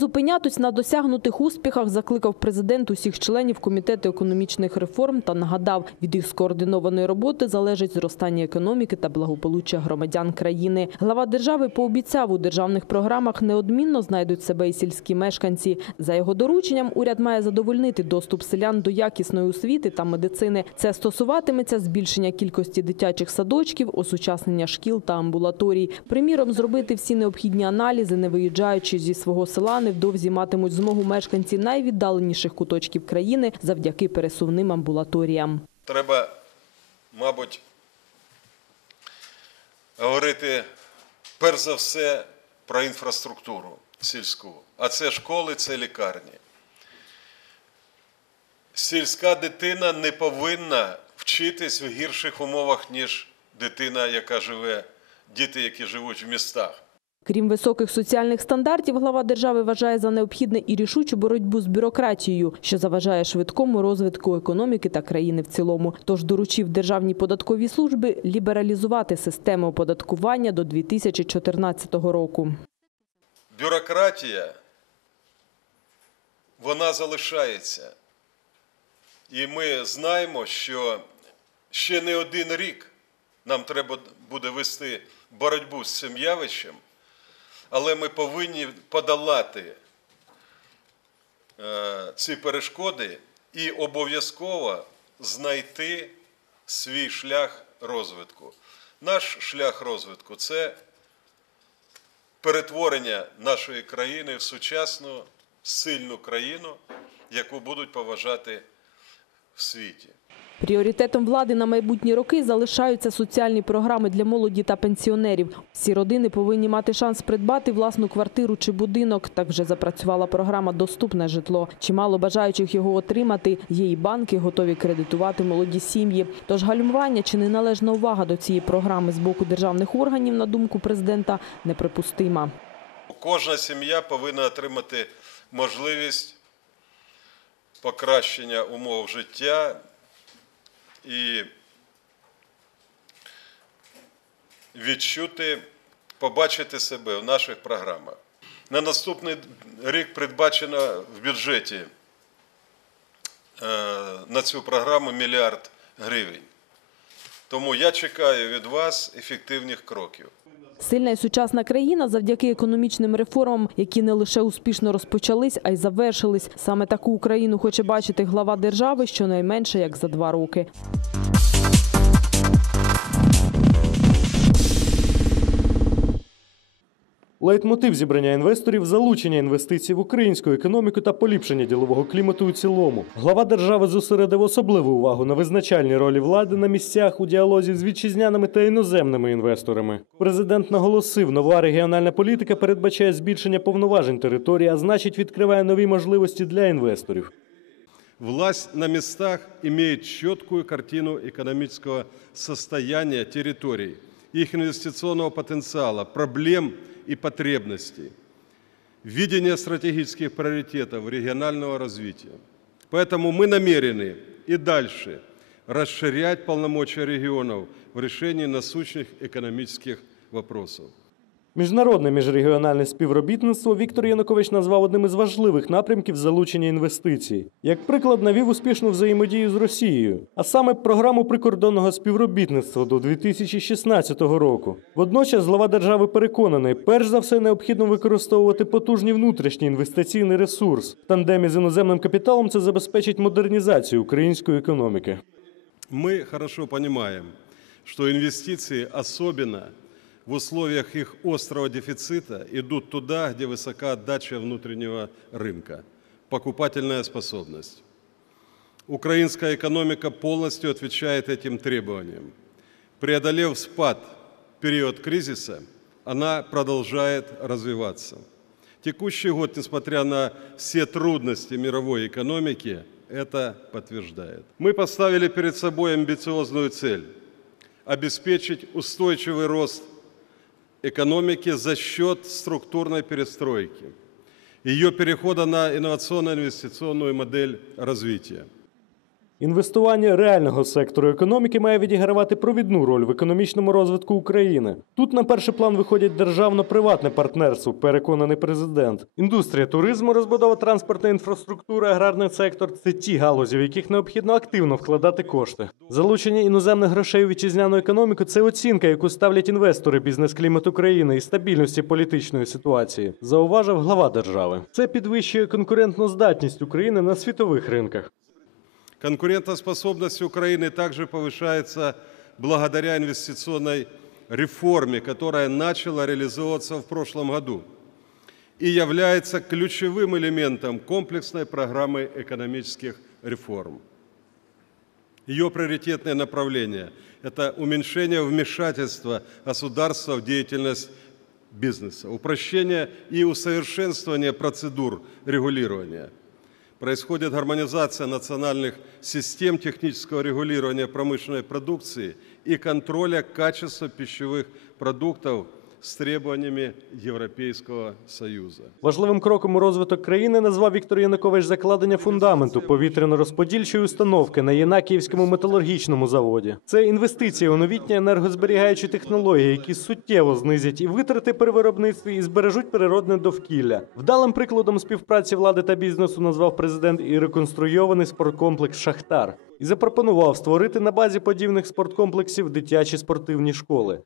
Зупинятись на досягнутих успіхах закликав президент усіх членів комітету економічних реформ та нагадав, від їх скоординованої роботи залежить зростання економіки та благополуччя громадян країни. Глава держави пообіцяв, у державних програмах неодмінно знайдуть себе і сільські мешканці. За його дорученням, уряд має задовольнити доступ селян до якісної освіти та медицини. Це стосуватиметься збільшення кількості дитячих садочків, осучаснення шкіл та амбулаторій. Приміром, зробити всі необхідні аналізи, не виїжджаючи зі свого села, невдовзі матимуть змогу мешканці найвіддаленіших куточків країни завдяки пересувним амбулаторіям. Треба, мабуть, говорити перш за все про інфраструктуру сільську. А це школи, це лікарні. Сільська дитина не повинна вчитись в гірших умовах, ніж дитина, яка живе, діти, які живуть в містах. Крім високих соціальних стандартів, глава держави вважає за необхідне і рішучу боротьбу з бюрократією, що заважає швидкому розвитку економіки та країни в цілому. Тож доручив Державній податковій службі лібералізувати систему оподаткування до 2014 року. Бюрократія, вона залишається. І ми знаємо, що ще не один рік нам треба буде вести боротьбу з цим явищем, але ми повинні подолати е, ці перешкоди і обов'язково знайти свій шлях розвитку. Наш шлях розвитку це перетворення нашої країни в сучасну сильну країну, яку будуть поважати в світі. Пріоритетом влади на майбутні роки залишаються соціальні програми для молоді та пенсіонерів. Всі родини повинні мати шанс придбати власну квартиру чи будинок. Так вже запрацювала програма Доступне житло. Чимало бажаючих його отримати. Є і банки, готові кредитувати молоді сім'ї. Тож гальмування чи неналежна увага до цієї програми з боку державних органів, на думку президента, неприпустима. Кожна сім'я повинна отримати можливість покращення умов життя і відчути, побачити себе в наших програмах. На наступний рік передбачено в бюджеті е, на цю програму мільярд гривень. Тому я чекаю від вас ефективних кроків. Сильна і сучасна країна завдяки економічним реформам, які не лише успішно розпочались, а й завершились. Саме таку Україну хоче бачити глава держави щонайменше як за два роки. Лейтмотив зібрання інвесторів залучення інвестицій в українську економіку та поліпшення ділового клімату у цілому. Глава держави зосередив особливу увагу на визначальній ролі влади на місцях у діалозі з вітчизняними та іноземними інвесторами. Президент наголосив, нова регіональна політика передбачає збільшення повноважень території, а значить відкриває нові можливості для інвесторів. Власть на местах имеет четкую картину экономического состояния территорий, их инвестиционного потенциала, проблем и потребностей, видение стратегических приоритетов регионального развития. Поэтому мы намерены и дальше расширять полномочия регионов в решении насущных экономических вопросов. Міжнародне міжрегіональне співробітництво Віктор Янукович назвав одним із важливих напрямків залучення інвестицій. Як приклад, навів успішну взаємодію з Росією, а саме програму прикордонного співробітництва до 2016 року. Водночас глава держави переконаний, перш за все необхідно використовувати потужний внутрішній інвестиційний ресурс. В тандемі з іноземним капіталом це забезпечить модернізацію української економіки. Мы хорошо понимаем, что инвестиции, особенно в условиях их острого дефицита, идут туда, где высока отдача внутреннего рынка, покупательная способность. Украинская экономика полностью отвечает этим требованиям. Преодолев спад период кризиса, она продолжает развиваться. Текущий год, несмотря на все трудности мировой экономики, это подтверждает. Мы поставили перед собой амбициозную цель – обеспечить устойчивый рост экономики за счет структурной перестройки, ее перехода на инновационно-инвестиционную модель развития. Інвестування реального сектору економіки має відігравати провідну роль в економічному розвитку України. Тут на перший план виходять державно-приватне партнерство, переконаний президент. Індустрія туризму, розбудова транспортної інфраструктури, аграрний сектор це ті галузі, в яких необхідно активно вкладати кошти. Залучення іноземних грошей у вітчизняну економіку це оцінка, яку ставлять інвестори бізнес-клімату країни і стабільності політичної ситуації, зауважив глава держави. Це підвищує конкурентну здатність України на світових ринках. Конкурентоспособность Украины также повышается благодаря инвестиционной реформе, которая начала реализовываться в прошлом году и является ключевым элементом комплексной программы экономических реформ. Ее приоритетное направление – это уменьшение вмешательства государства в деятельность бизнеса, упрощение и усовершенствование процедур регулирования. Происходит гармонизация национальных систем технического регулирования промышленной продукции и контроля качества пищевых продуктов с требованиями Европейского Союза. Важливим кроком у розвиток країни назвав Віктор Янукович закладення фундаменту повітряно-розподільчої установки на Єнакіївському металургічному заводі. Це інвестиції у новітні енергозберігаючі технології, які суттєво знизять і витрати при виробництві і збережуть природне довкілля. Вдалим прикладом співпраці влади та бізнесу назвав президент і реконструйований спорткомплекс Шахтар і запропонував створити на базі подібних спорткомплексів дитячі спортивні школи.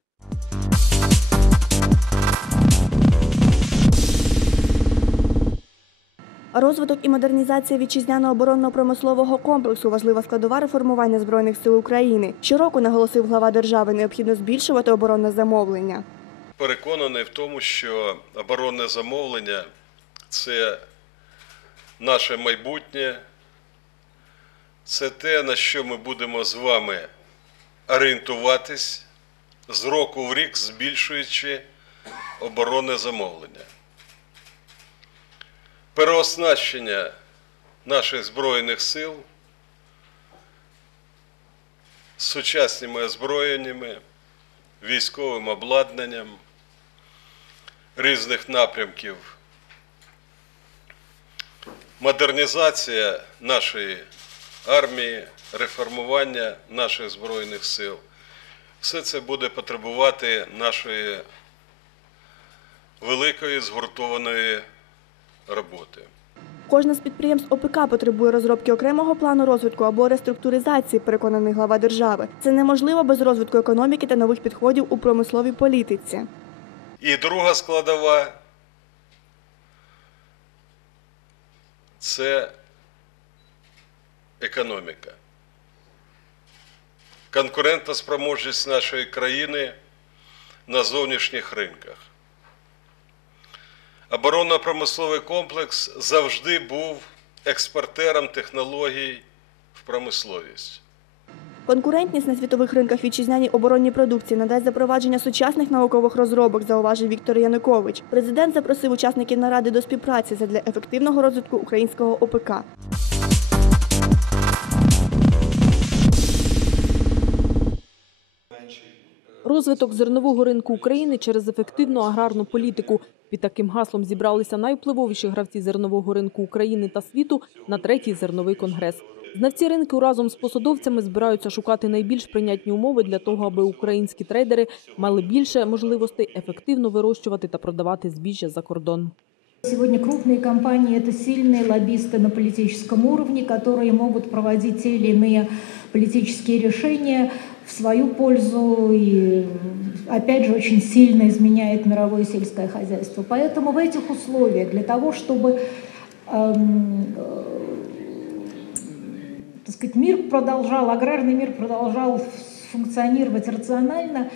Розвиток і модернізація вітчизняного оборонно-промислового комплексу важлива складова реформування збройних сил України. Щороку наголосив глава держави, необхідно збільшувати оборонне замовлення. Переконаний в тому, що оборонне замовлення це наше майбутнє, це те, на що ми будемо з вами орієнтуватись з року в рік, збільшуючи оборонне замовлення. Переоснащення наших Збройних сил сучасними озброєннями, військовим обладнанням різних напрямків, модернізація нашої армії, реформування наших Збройних сил. Все це буде потребувати нашої великої згуртованої роботи. Кожне з підприємств ОПК потребує розробки окремого плану розвитку або реструктуризації, переконаний глава держави. Це неможливо без розвитку економіки та нових підходів у промисловій політиці. І друга складова це економіка. Конкурентоспроможність нашої країни на зовнішніх ринках. Оборонно-промисловий комплекс завжди був експортером технологій в промисловість. Конкурентність на світових ринках вітчизняній оборонній продукції надасть запровадження сучасних наукових розробок, зауважив Віктор Янукович. Президент запросив учасників наради до співпраці задля ефективного розвитку українського ОПК. Розвиток зернового ринку України через ефективну аграрну політику. Під таким гаслом зібралися найвпливовіші гравці зернового ринку України та світу на третій зерновий конгрес. Знавці ринку разом з посадовцями збираються шукати найбільш прийнятні умови для того, аби українські трейдери мали більше можливостей ефективно вирощувати та продавати збіжжя за кордон. Сегодня крупные компании – это сильные лоббисты на политическом уровне, которые могут проводить те или иные политические решения в свою пользу и, опять же, очень сильно изменяет мировое сельское хозяйство. Поэтому в этих условиях для того, чтобы эм, э, так сказать, мир продолжал, аграрный мир продолжал функционировать рационально,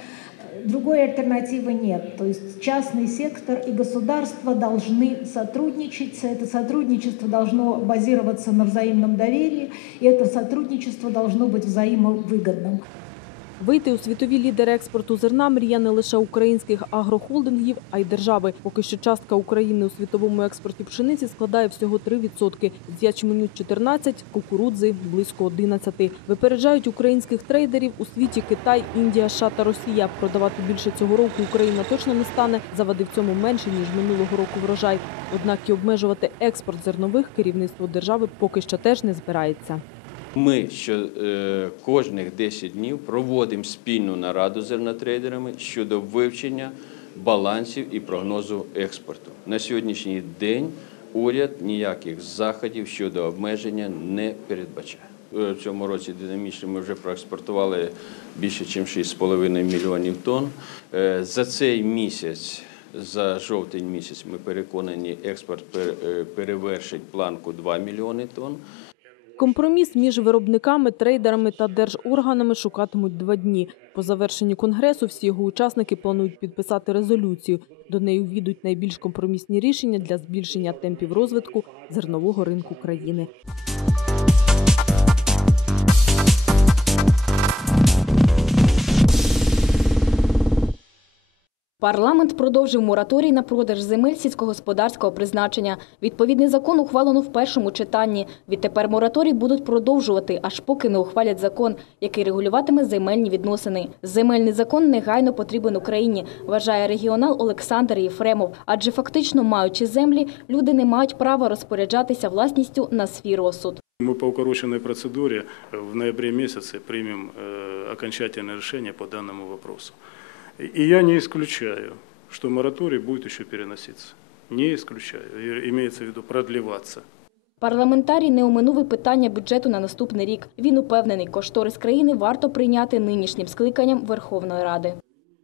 другой альтернативы нет. То есть частный сектор и государство должны сотрудничать. Это сотрудничество должно базироваться на взаимном доверии, и это сотрудничество должно быть взаимовыгодным. Вийти у світові лідери експорту зерна мрія не лише українських агрохолдингів, а й держави. Поки що частка України у світовому експорті пшениці складає всього 3%. З ячменю – 14, кукурудзи – близько 11. Випереджають українських трейдерів у світі Китай, Індія, США та Росія. Продавати більше цього року Україна точно не стане. Завади в цьому менше, ніж минулого року врожай. Однак і обмежувати експорт зернових керівництво держави поки що теж не збирається. Ми що е, кожних 10 днів проводимо спільну нараду з зернотрейдерами щодо вивчення балансів і прогнозу експорту. На сьогоднішній день уряд ніяких заходів щодо обмеження не передбачає. Е, В цьому році динамічно ми вже проекспортували більше, ніж 6,5 мільйонів тонн. Е, За цей місяць, за жовтень місяць, ми переконані, експорт пер- перевершить планку 2 мільйони тонн. Компроміс між виробниками, трейдерами та держорганами шукатимуть два дні. По завершенні конгресу всі його учасники планують підписати резолюцію. До неї увійдуть найбільш компромісні рішення для збільшення темпів розвитку зернового ринку країни. Парламент продовжив мораторій на продаж земель сільськогосподарського призначення. Відповідний закон ухвалено в першому читанні. Відтепер мораторій будуть продовжувати, аж поки не ухвалять закон, який регулюватиме земельні відносини. Земельний закон негайно потрібен Україні, вважає регіонал Олександр Єфремов. Адже фактично, маючи землі, люди не мають права розпоряджатися власністю на свій розсуд. Мы по укороченной процедуре в ноябре месяце примем э, окончательное решение по данному вопросу. И я не исключаю, что мораторий будет еще переноситься. Не исключаю. И Имеется в виду продлеваться. Парламентарій не оминув і питання бюджету на наступний рік. Він упевнений, кошторис країни варто прийняти нинішнім скликанням Верховної Ради.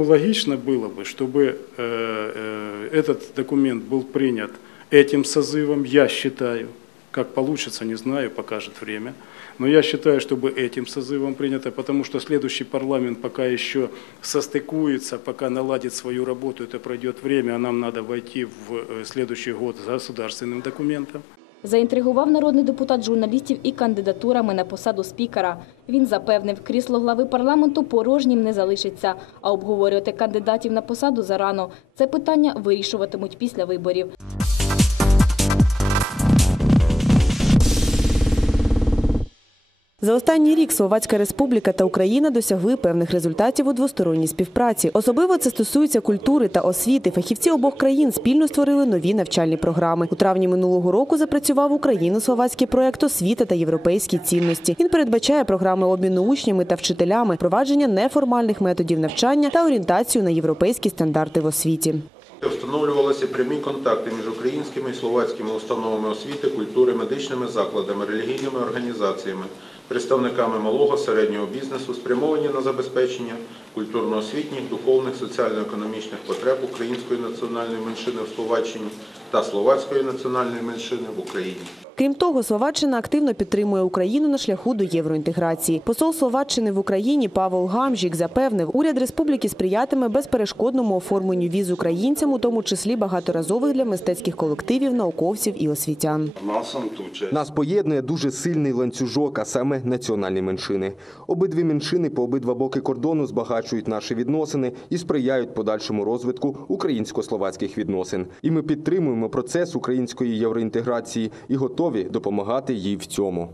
Логично было бы, чтобы э, э, этот документ был принят этим созывом, я считаю, как получится, не знаю, покажет время. Но я считаю, чтобы этим созывом принято, потому что следующий парламент пока еще состыкуется, пока наладит свою работу, это пройдет время, а нам надо войти в э, следующий год с государственным документом. Заінтригував народний депутат журналістів і кандидатурами на посаду спікера. Він запевнив, крісло глави парламенту порожнім не залишиться, а обговорювати кандидатів на посаду зарано. Це питання вирішуватимуть після виборів. За останній рік Словацька Республіка та Україна досягли певних результатів у двосторонній співпраці. Особливо це стосується культури та освіти. Фахівці обох країн спільно створили нові навчальні програми. У травні минулого року запрацював україно-словацький проект освіта та європейські цінності. Він передбачає програми обміну учнями та вчителями, провадження неформальних методів навчання та орієнтацію на європейські стандарти в освіті. Встановлювалися прямі контакти між українськими і словацькими установами освіти, культури, медичними закладами, релігійними організаціями, представниками малого середнього бізнесу, спрямовані на забезпечення культурно-освітніх, духовних, соціально-економічних потреб української національної меншини в Словаччині та словацької національної меншини в Україні. Крім того, Словаччина активно підтримує Україну на шляху до євроінтеграції. Посол Словаччини в Україні Павел Гамжік запевнив, уряд республіки сприятиме безперешкодному оформленню віз українцям, у тому числі багаторазових для мистецьких колективів, науковців і освітян. Нас поєднує дуже сильний ланцюжок, а саме національні меншини. Обидві меншини по обидва боки кордону збагачують наші відносини і сприяють подальшому розвитку українсько-словацьких відносин. І ми підтримуємо процес української євроінтеграції і готові допомагати їй в цьому.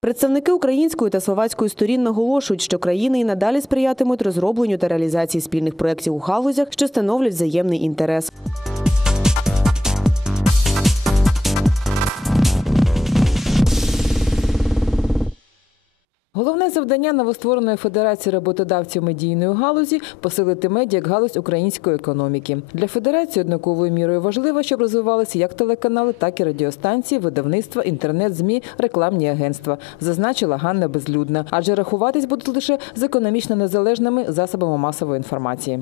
Представники української та словацької сторін наголошують, що країни і надалі сприятимуть розробленню та реалізації спільних проєктів у галузях, що становлять взаємний інтерес. Завдання новоствореної Федерації роботодавців медійної галузі посилити медіа як галузь української економіки. Для федерації однаковою мірою важливо, щоб розвивалися як телеканали, так і радіостанції, видавництва, інтернет, змі, рекламні агентства, зазначила Ганна Безлюдна. Адже рахуватись будуть лише з економічно незалежними засобами масової інформації.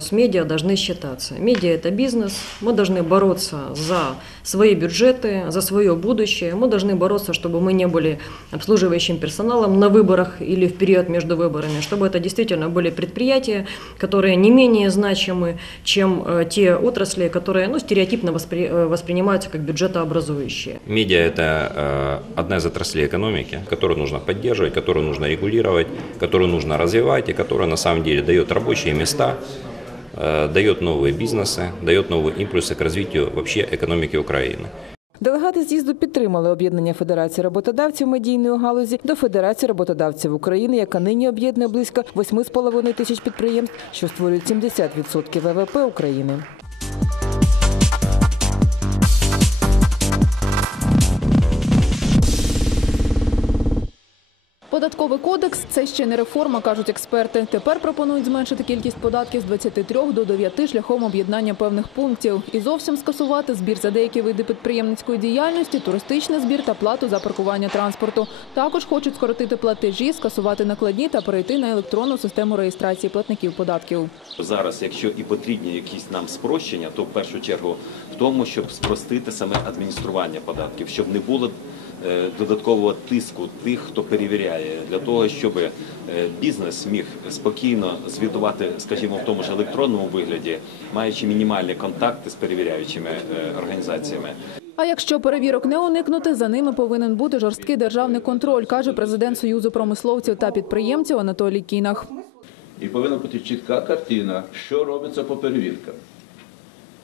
С медиа должны считаться. Медиа – это бизнес. Мы должны бороться за свои бюджеты, за свое будущее. Мы должны бороться, чтобы мы не были обслуживающим персоналом на выборах или в период между выборами, чтобы это действительно были предприятия, которые не менее значимы, чем э, те отрасли, которые ну, стереотипно воспри- э, воспринимаются как бюджетообразующие. Медиа – это э, одна из отраслей экономики, которую нужно поддерживать, которую нужно регулировать, которую нужно развивать и которая на самом деле дает рабочие места, дает новые бизнесы, дает новые импульсы к развитию вообще экономики Украины. Делегати з'їзду підтримали об'єднання Федерації роботодавців медійної галузі до Федерації роботодавців України, яка нині об'єднує близько 8,5 тисяч підприємств, що створюють 70% ВВП України. Податковий кодекс це ще не реформа, кажуть експерти. Тепер пропонують зменшити кількість податків з 23 до 9 шляхом об'єднання певних пунктів і зовсім скасувати збір за деякі види підприємницької діяльності, туристичний збір та плату за паркування транспорту. Також хочуть скоротити платежі, скасувати накладні та перейти на електронну систему реєстрації платників податків. Зараз, якщо і потрібні якісь нам спрощення, то в першу чергу в тому, щоб спростити саме адміністрування податків, щоб не було додаткового тиску тих, хто перевіряє, для того, щоб е, бізнес міг спокійно звітувати, скажімо, в тому ж електронному вигляді, маючи мінімальні контакти з перевіряючими е, організаціями. А якщо перевірок не уникнути, за ними повинен бути жорсткий державний контроль, каже президент Союзу промисловців та підприємців Анатолій Кінах. І повинна бути чітка картина, що робиться по перевіркам.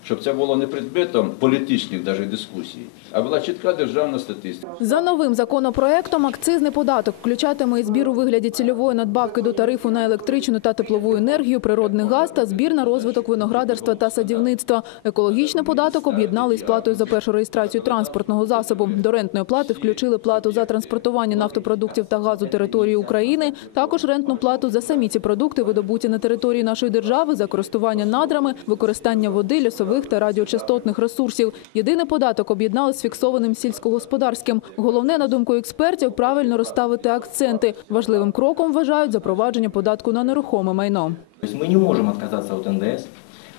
Щоб це було не предметом політичних навіть дискусій, а була чітка державна статистика. За новим законопроектом акцизний податок включатиме і збір у вигляді цільової надбавки до тарифу на електричну та теплову енергію, природний газ та збір на розвиток виноградарства та садівництва. Екологічний податок об'єднали із платою за першу реєстрацію транспортного засобу. До рентної плати включили плату за транспортування нафтопродуктів та газу території України, також рентну плату за самі ці продукти, видобуті на території нашої держави, за користування надрами, використання води, лісових та радіочастотних ресурсів. Єдиний податок об'єднали з фіксованим сільськогосподарським. Головне, на думку експертів, правильно розставити акценти. Важливим кроком вважають запровадження податку на нерухоме майно. То есть мы не можем отказаться от НДС,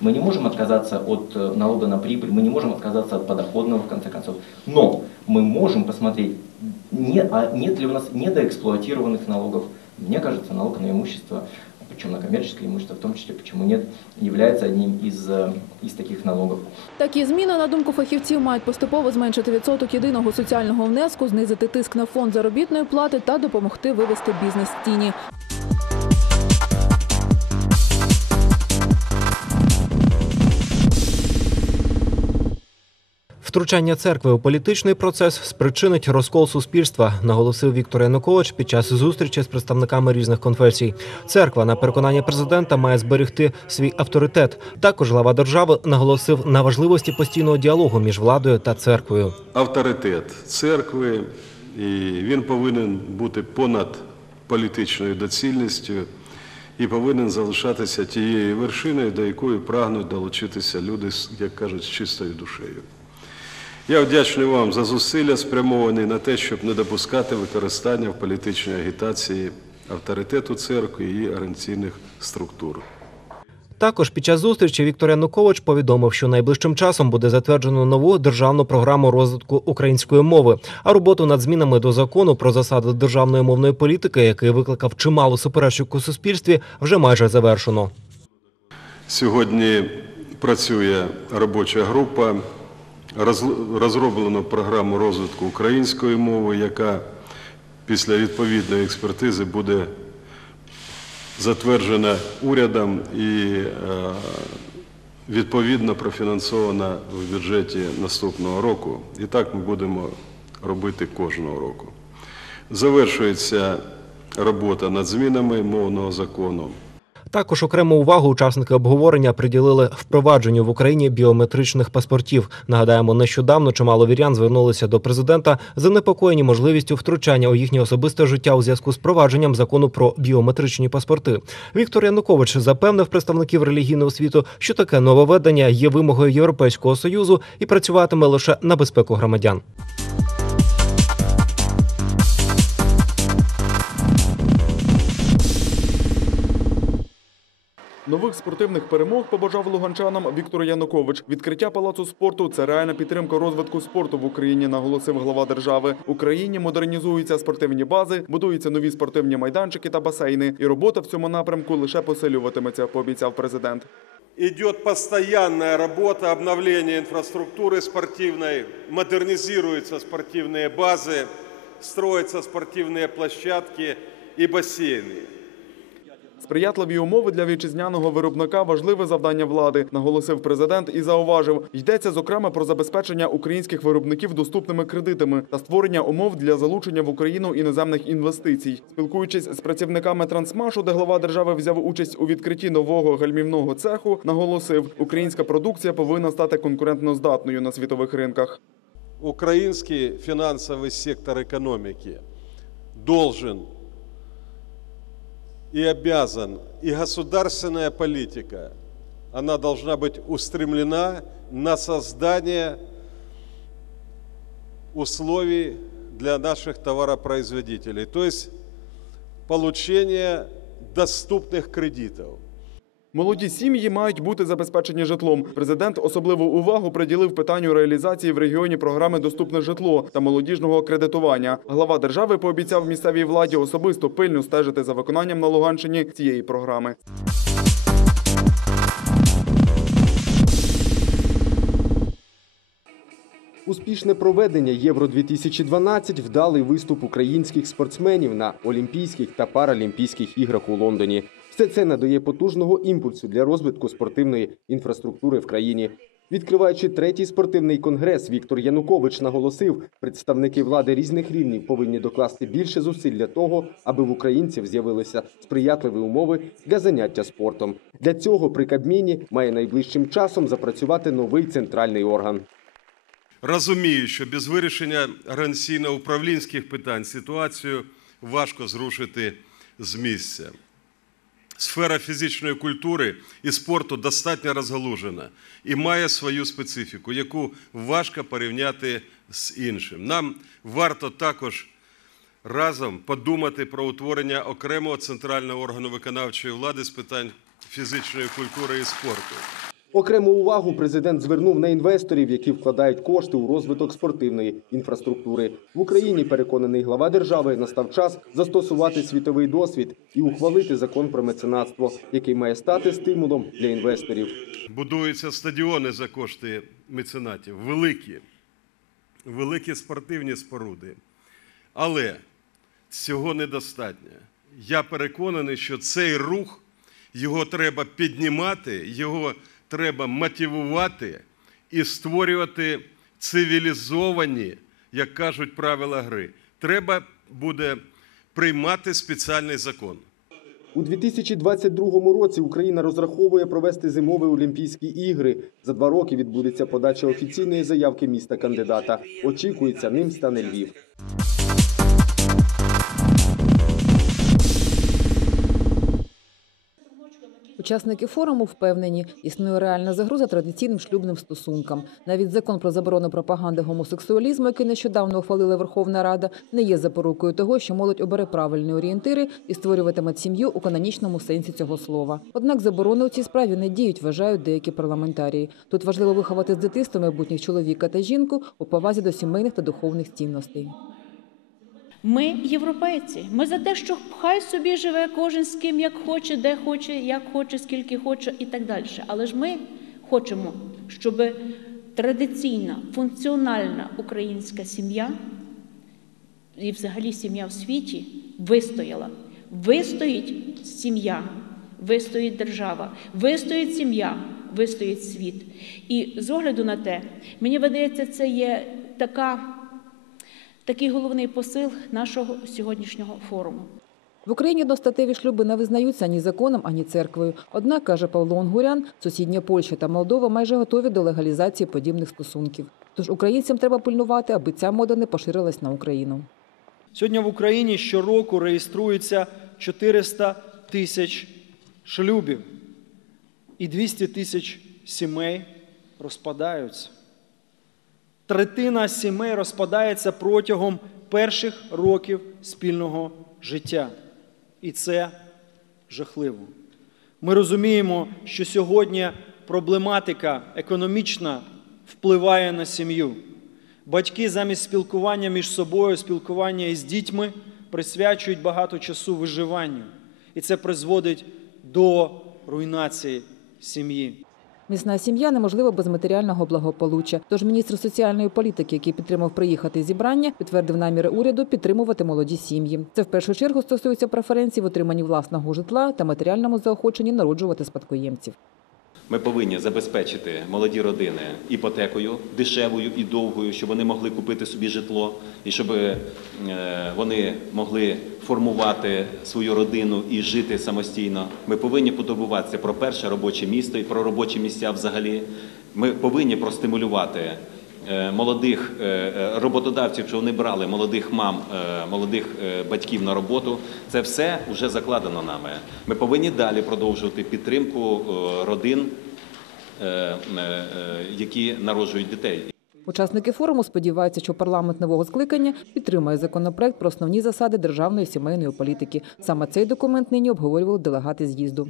мы не можем отказаться от э, налога на прибыль, мы не можем отказаться от подоходного, в конце концов. Но мы можем посмотреть, не, а нет ли у нас недоэксплуатированных налогов. Мне кажется, налог на имущество, причем на коммерческое имущество в том числе, почему нет, является одним из, із из таких налогов. Такі зміни, на думку фахівців, мають поступово зменшити відсоток єдиного соціального внеску, знизити тиск на фонд заробітної плати та допомогти вивести бізнес з тіні. Втручання церкви у політичний процес спричинить розкол суспільства, наголосив Віктор Янукович під час зустрічі з представниками різних конфесій. Церква, на переконання президента, має зберегти свій авторитет. Також глава держави наголосив на важливості постійного діалогу між владою та церквою. авторитет церкви, і він повинен бути понад політичною доцільністю і повинен залишатися тією вершиною, до якої прагнуть долучитися люди, як кажуть, з чистою душею. Я вдячний вам за зусилля, спрямовані на те, щоб не допускати використання в політичній агітації авторитету церкви і її організаційних структур. Також під час зустрічі Віктор Янукович повідомив, що найближчим часом буде затверджено нову державну програму розвитку української мови. А роботу над змінами до закону про засади державної мовної політики, який викликав чимало суперечок у суспільстві, вже майже завершено. Сьогодні працює робоча група, розроблено програму розвитку української мови, яка після відповідної експертизи буде затверджена урядом і е, відповідно профінансована в бюджеті наступного року. І так ми будемо робити кожного року. Завершується робота над змінами мовного закону. Також окрему увагу учасники обговорення приділили впровадженню в Україні біометричних паспортів. Нагадаємо, нещодавно чимало вірян звернулися до президента занепокоєні можливістю втручання у їхнє особисте життя у зв'язку з впровадженням закону про біометричні паспорти. Віктор Янукович запевнив представників релігійного світу, що таке нововведення є вимогою Європейського союзу і працюватиме лише на безпеку громадян. Нових спортивних перемог побажав луганчанам Віктор Янукович. Відкриття палацу спорту це реальна підтримка розвитку спорту в Україні, наголосив глава держави. В Україні модернізуються спортивні бази, будуються нові спортивні майданчики та басейни. І робота в цьому напрямку лише посилюватиметься, пообіцяв президент. Идет постоянная работа обновления инфраструктуры спортивной, модернизируются спортивные базы, строятся спортивные площадки и бассейны. Сприятливі умови для вітчизняного виробника важливе завдання влади, наголосив президент і зауважив. Йдеться зокрема про забезпечення українських виробників доступними кредитами та створення умов для залучення в Україну іноземних інвестицій. Спілкуючись з працівниками Трансмашу, де глава держави взяв участь у відкритті нового гальмівного цеху, наголосив, українська продукція повинна стати конкурентноздатною на світових ринках. Украинский финансовый сектор экономики должен и обязан, и государственная политика, она должна быть устремлена на создание условий для наших товаропроизводителей, то есть получение доступных кредитов. Молоді сім'ї мають бути забезпечені житлом. Президент особливу увагу приділив питанню реалізації в регіоні програми Доступне житло та молодіжного кредитування. Глава держави пообіцяв місцевій владі особисто пильно стежити за виконанням на Луганщині цієї програми. Успішне проведення Євро 2012 вдалий виступ українських спортсменів на Олімпійських та Паралімпійських іграх у Лондоні. Все це надає потужного імпульсу для розвитку спортивної інфраструктури в країні. Відкриваючи третій спортивний конгрес, Віктор Янукович наголосив, представники влади різних рівнів повинні докласти більше зусиль для того, аби в українців з'явилися сприятливі умови для заняття спортом. Для цього при Кабміні має найближчим часом запрацювати новий центральний орган. Розумію, що без вирішення організаційно-управлінських питань ситуацію важко зрушити з місця. Сфера фізичної культури і спорту достатньо розгалужена і має свою специфіку, яку важко порівняти з іншим. Нам варто також разом подумати про утворення окремого центрального органу виконавчої влади з питань фізичної культури і спорту. Окрему увагу президент звернув на інвесторів, які вкладають кошти у розвиток спортивної інфраструктури. В Україні переконаний глава держави настав час застосувати світовий досвід і ухвалити закон про меценатство, який має стати стимулом для інвесторів. Будуються стадіони за кошти меценатів, великі, великі спортивні споруди. Але цього недостатньо. Я переконаний, що цей рух його треба піднімати, його треба мотивувати і створювати цивілізовані, як кажуть, правила гри. Треба буде приймати спеціальний закон. У 2022 році Україна розраховує провести зимові Олімпійські ігри. За два роки відбудеться подача офіційної заявки міста кандидата. Очікується, ним стане Львів. Учасники форуму впевнені, існує реальна загроза традиційним шлюбним стосункам. Навіть закон про заборону пропаганди гомосексуалізму, який нещодавно ухвалила Верховна Рада, не є запорукою того, що молодь обере правильні орієнтири і створюватиме сім'ю у канонічному сенсі цього слова. Однак заборони у цій справі не діють, вважають деякі парламентарії. Тут важливо виховати з дитинства майбутніх чоловіка та жінку у повазі до сімейних та духовних цінностей. Ми європейці. Ми за те, що хай собі живе кожен з ким як хоче, де хоче, як хоче, скільки хоче і так далі. Але ж ми хочемо, щоб традиційна, функціональна українська сім'я і взагалі сім'я в світі вистояла. Вистоїть сім'я, вистоїть держава, вистоїть сім'я, вистоїть світ. І з огляду на те, мені видається, це є така. Такий головний посил нашого сьогоднішнього форуму. В Україні одностатеві шлюби не визнаються ані законом, ані церквою. Однак, каже Павло Онгурян, сусідня Польща та Молдова майже готові до легалізації подібних стосунків. Тож українцям треба пильнувати, аби ця мода не поширилась на Україну. Сьогодні в Україні щороку реєструється 400 тисяч шлюбів і 200 тисяч сімей розпадаються. Третина сімей розпадається протягом перших років спільного життя. І це жахливо. Ми розуміємо, що сьогодні проблематика економічна впливає на сім'ю. Батьки замість спілкування між собою, спілкування із дітьми присвячують багато часу виживанню. І це призводить до руйнації сім'ї. Міцна сім'я неможлива без матеріального благополуччя. Тож міністр соціальної політики, який підтримав приїхати зібрання, підтвердив наміри уряду підтримувати молоді сім'ї. Це в першу чергу стосується преференцій в отриманні власного житла та матеріальному заохоченні народжувати спадкоємців. Ми повинні забезпечити молоді родини іпотекою дешевою і довгою, щоб вони могли купити собі житло і щоб е, вони могли формувати свою родину і жити самостійно. Ми повинні потурбуватися про перше робоче місто і про робочі місця взагалі. Ми повинні простимулювати молодих е, е, роботодавців, що вони брали молодих мам, е, молодих е, батьків на роботу. Це все вже закладено нами. Ми повинні далі продовжувати підтримку е, родин, е, е, е, які народжують дітей. Учасники форуму сподіваються, що парламент нового скликання підтримає законопроект про основні засади державної сімейної політики. Саме цей документ нині обговорювали делегати з'їзду.